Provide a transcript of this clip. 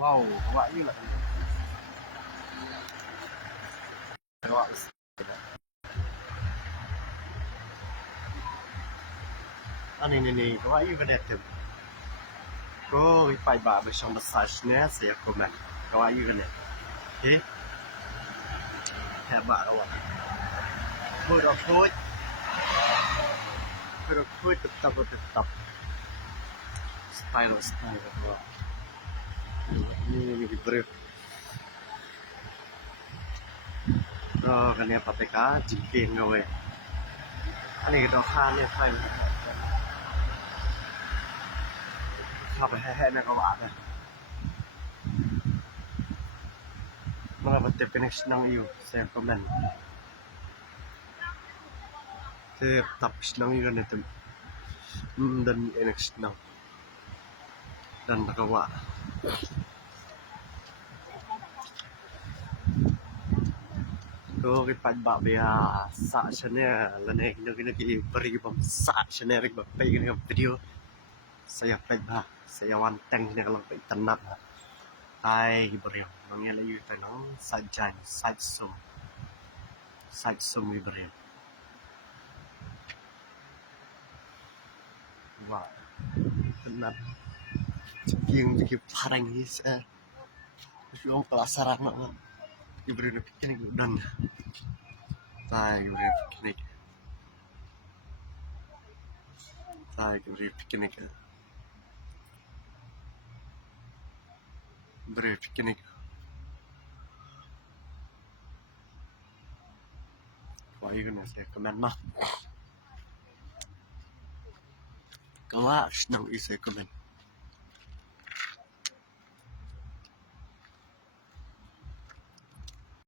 Wow, kawa juga. Kawa. Ano ini, kawa juga dito. Ko, ipay ba siyang massage niya sa yakuman. Kawa juga dito. Okay? Kaya ba kawa? Put up foot. Put up foot, tetap. Style. Kawa. Ini brief. Oh, kanya pati ka, jingking gawe. Ano yung dokan niya, fine. Kapag hehe na gawa na. Mga pati finish ng iyo sa comment. Kaya tapos lang yun ito. Dan next na. Dan nagawa. Ko kipagba biya sa siya niya. Lanay ginagibari ba sa siya niya. Rigbapay ginagibang video. Saya pagba. Saya wanteng ginagalang pagtanap. Ay, gibari. Mangyala yun ito ng sadjan. Sadsum. Sadsum gibari. Wow. Tenat. Yung parang isa. Yung pelasarang naman. Gibari na pikinig udan. Tay, gibari pikinig. Tay, gibari pikinig. Gibari pikinig. Wah, yun na saya comment mah. Kawa, nang isa comment.